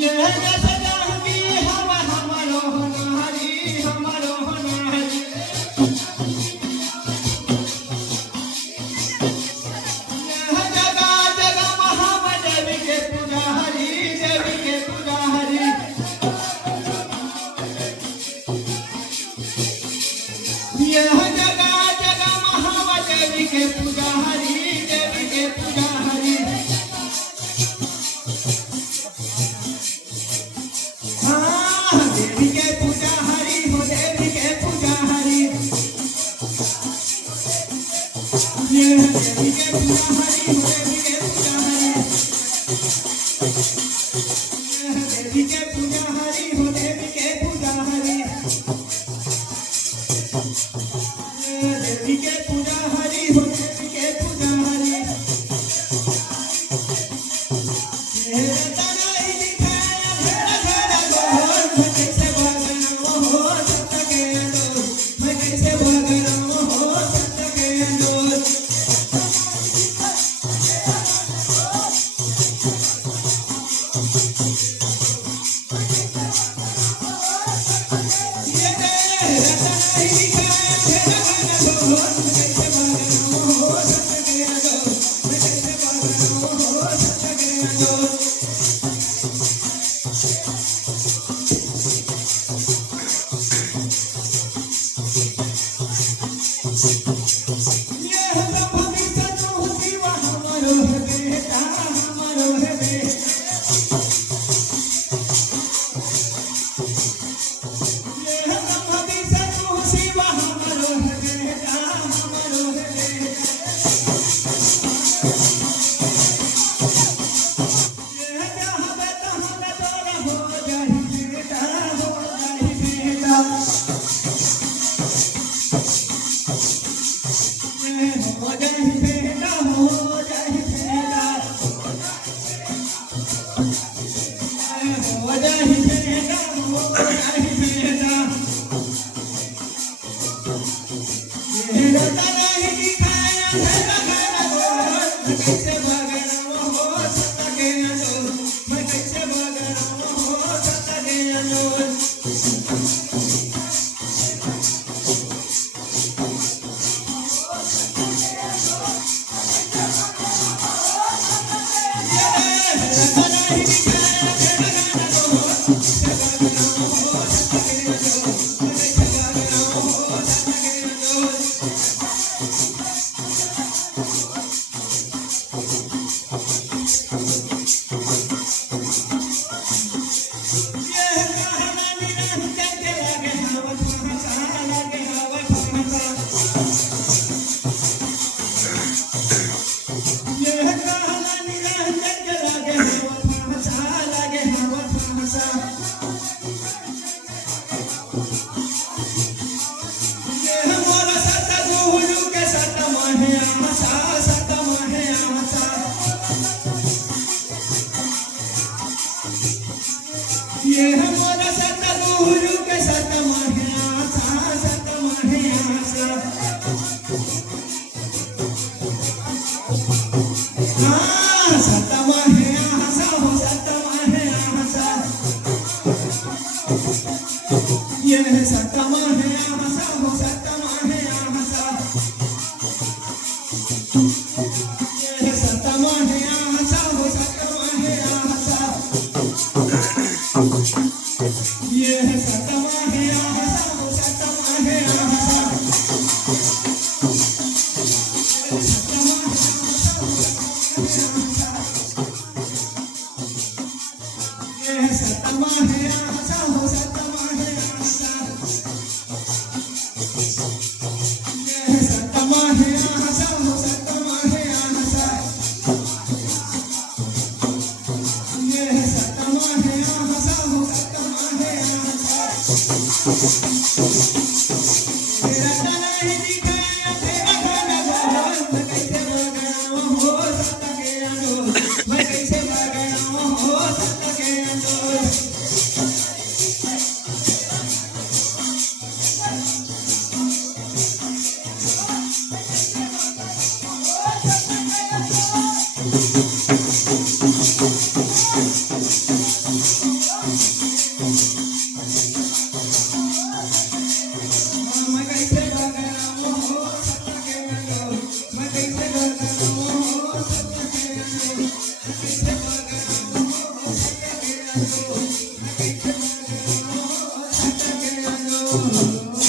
ये सजा की हवा हमारो होनारी हमारो होनारी ये जगा जगा महादेवी के पूजा हरी देवी के पूजा हरी ये जगा जगा महादेवी के पूजा हरी देवी के पूजा हरी देवी के पूजा हरी हो देवी के पूजा हरी ये देवी के पूजा हरी हो देवी के पूजा हरी ये देवी के पूजा हरी हो देवी के पूजा हरी ये देवी के पूजा हरी हो देवी के पूजा हरी ये तनाई दिखाया घेरा घेरा गोर मैं कैसे भागना हो सत्य के अंदर मैं कैसे भागना हो सत्य के अंदर ये तनाई दिखाया घेरा घेरा गोर मैं कैसे भागना हो सत्य के अंदर मैं कैसे भागना हो सत्य के अंदर ये ब्रह्म विष्णु शिव हमारो है बेटा हमारो है बेटा ये ब्रह्म विष्णु शिव हमारो है बेटा हमारो है बेटा ये जहाँ बेटा हमें तोरा हो जाहि बेटा हो जाहि बेटा हो जाहि बेटा हो जाहि बेटा हो जाहि बेटा हो जाहि बेटा ये तनाई दिखाया घेरा घेरा गोर मैं कैसे भागना हो सत्य के अंदर मैं कैसे भागना हो सत्य के अंदर तनाई दिखाया घेरा घेरा गोर कैसे भागना हो सत्य के अंदर मैं कैसे भागना हो सत्य के अंदर ये कहना निरंजन के लगे हवस भाषा लगे हवस भाषा ये कहना निरंजन के लगे हवस भाषा लगे हवस भाषा ये मोर सत गुरु के सत महे आशा सत महे आशा ये मोर सत गुरु के सत महे आशा सत महे आशा सत महे आशा हो सत महे आशा ये सत महे आशा हो सत महे आशा ये सत महे आशा हो सत महे आशा ये सत महे आशा हो सत महे आशा ये सत महे आशा हो सत महे आशा ये सत महे आशा हो सत महे आशा ये सत महे आशा हो सत महे आशा तेरा तनाई दिखाया घेरा घेरा गोर मैं कैसे भागना हो सत्य के अंदर मैं कैसे भागना हो सत्य के अंदर Thank you. तो